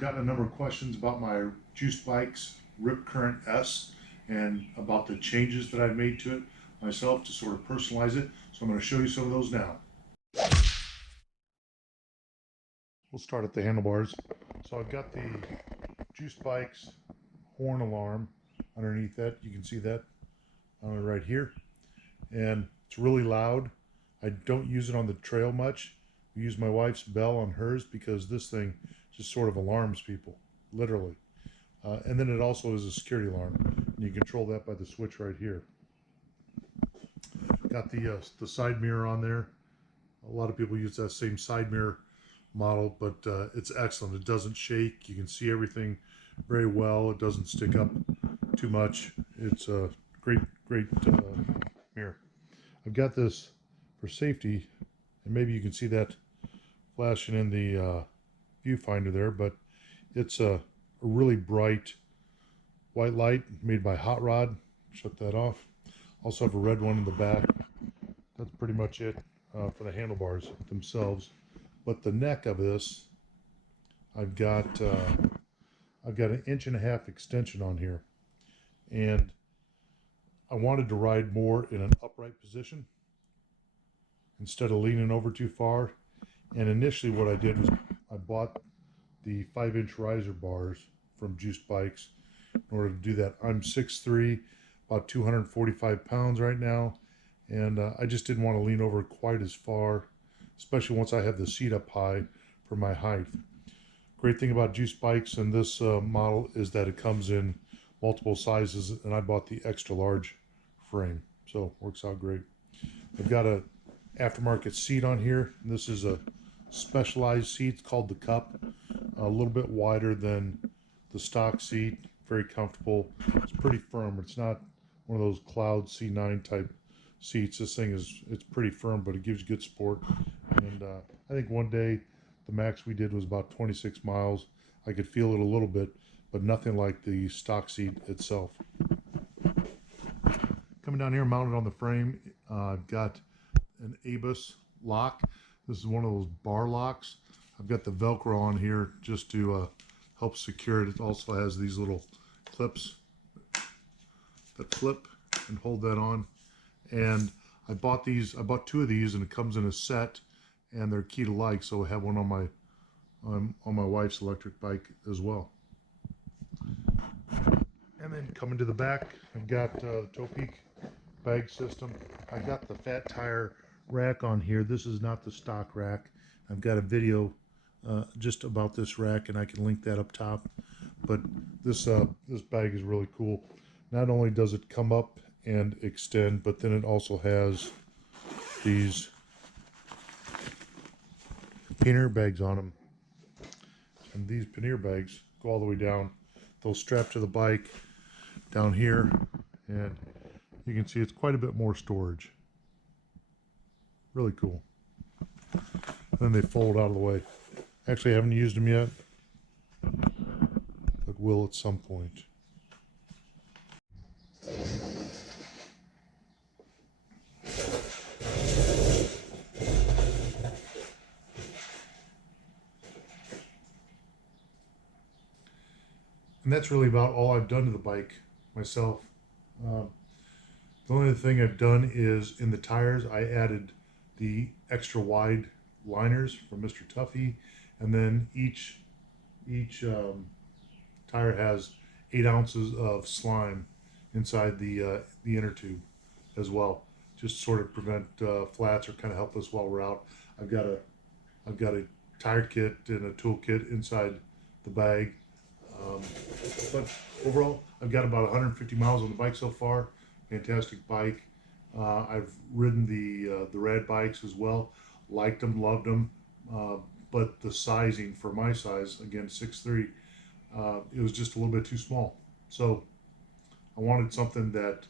gotten a number of questions about my Juiced Bikes RipCurrent S and about the changes that I've made to it myself to sort of personalize it. So I'm going to show you some of those now. We'll start at the handlebars. So I've got the Juiced Bikes horn alarm underneath that. You can see that right here. And it's really loud. I don't use it on the trail much. We use my wife's bell on hers because this thing just sort of alarms people, literally. And then it also is a security alarm. And you control that by the switch right here. Got the side mirror on there. A lot of people use that same side mirror model, but it's excellent. It doesn't shake. You can see everything very well. It doesn't stick up too much. It's a great mirror. I've got this for safety, and maybe you can see that flashing in the viewfinder there, but it's a really bright white light made by Hot Rod. Shut that off. Also have a red one in the back. That's pretty much it for the handlebars themselves. But the neck of this, I've got an 1.5 inch extension on here, and I wanted to ride more in an upright position instead of leaning over too far. And initially what I did was I bought the 5-inch riser bars from Juiced Bikes in order to do that. I'm 6'3", about 245 pounds right now, and I just didn't want to lean over quite as far, especially once I have the seat up high for my height. Great thing about Juiced Bikes and this model is that it comes in multiple sizes, and I bought the extra large frame, so works out great. I've got a aftermarket seat on here, and this is a specialized seat. It's called the Cup. A little bit wider than the stock seat, very comfortable. It's pretty firm. It's not one of those Cloud C9 type seats. This thing it's pretty firm, but it gives you good support. And I think one day the max we did was about 26 miles. I could feel it a little bit, but nothing like the stock seat itself. Coming down here, mounted on the frame, I've got an Ibis Lock. This is one of those bar locks. I've got the Velcro on here just to help secure it. It also has these little clips that flip and hold that on. And I bought 2 of these, and it comes in a set, and they're key to like. So I have one on my wife's electric bike as well. And then coming to the back, I've got the toe peak bag system. I got the fat tire rack on here. This is not the stock rack. I've got a video just about this rack, and I can link that up top. But this bag is really cool. Not only does it come up and extend, but then it also has these pannier bags on them. And these pannier bags go all the way down. They'll strap to the bike down here, and you can see it's quite a bit more storage. Really cool. And then they fold out of the way. Actually, I haven't used them yet, but will at some point. And that's really about all I've done to the bike myself. The only thing I've done is in the tires, I added the extra wide liners from Mr. Tuffy, and then each tire has 8 ounces of slime inside the inner tube as well, just to sort of prevent flats or kind of help us while we're out. I've got a tire kit and a tool kit inside the bag. But overall, I've got about 150 miles on the bike so far. Fantastic bike. I've ridden the rad bikes as well. Liked them, loved them. But the sizing for my size, again 6'3", it was just a little bit too small. So I wanted something that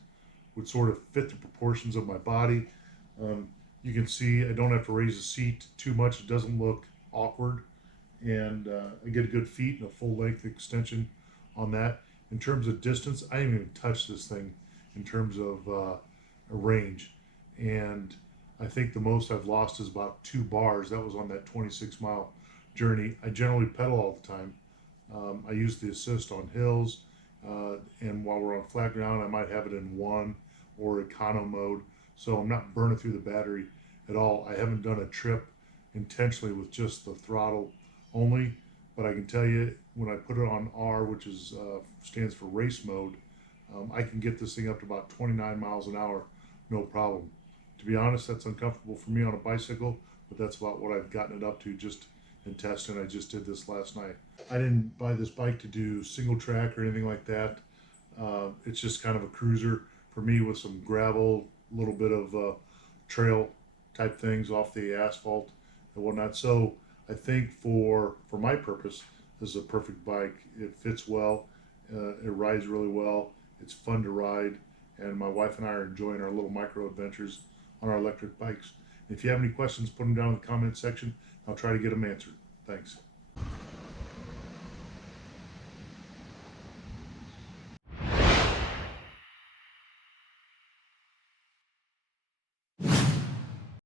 would sort of fit the proportions of my body. You can see I don't have to raise the seat too much. It doesn't look awkward. And I get a good feet and a full length extension on that. In terms of distance, I didn't even touch this thing in terms of a range. And I think the most I've lost is about 2 bars. That was on that 26-mile journey. I generally pedal all the time, I use the assist on hills, and while we're on flat ground, I might have it in 1 or econo mode, so I'm not burning through the battery at all. I haven't done a trip intentionally with just the throttle only, but I can tell you when I put it on R, which is stands for race mode, I can get this thing up to about 29 miles an hour, no problem. To be honest, that's uncomfortable for me on a bicycle, but that's about what I've gotten it up to just in testing. I just did this last night. I didn't buy this bike to do single track or anything like that. It's just kind of a cruiser for me with some gravel, a little bit of trail type things off the asphalt and whatnot. So I think for my purpose, this is a perfect bike. It fits well. It rides really well. It's fun to ride. And my wife and I are enjoying our little micro adventures on our electric bikes. If you have any questions, put them down in the comment section. I'll try to get them answered. Thanks.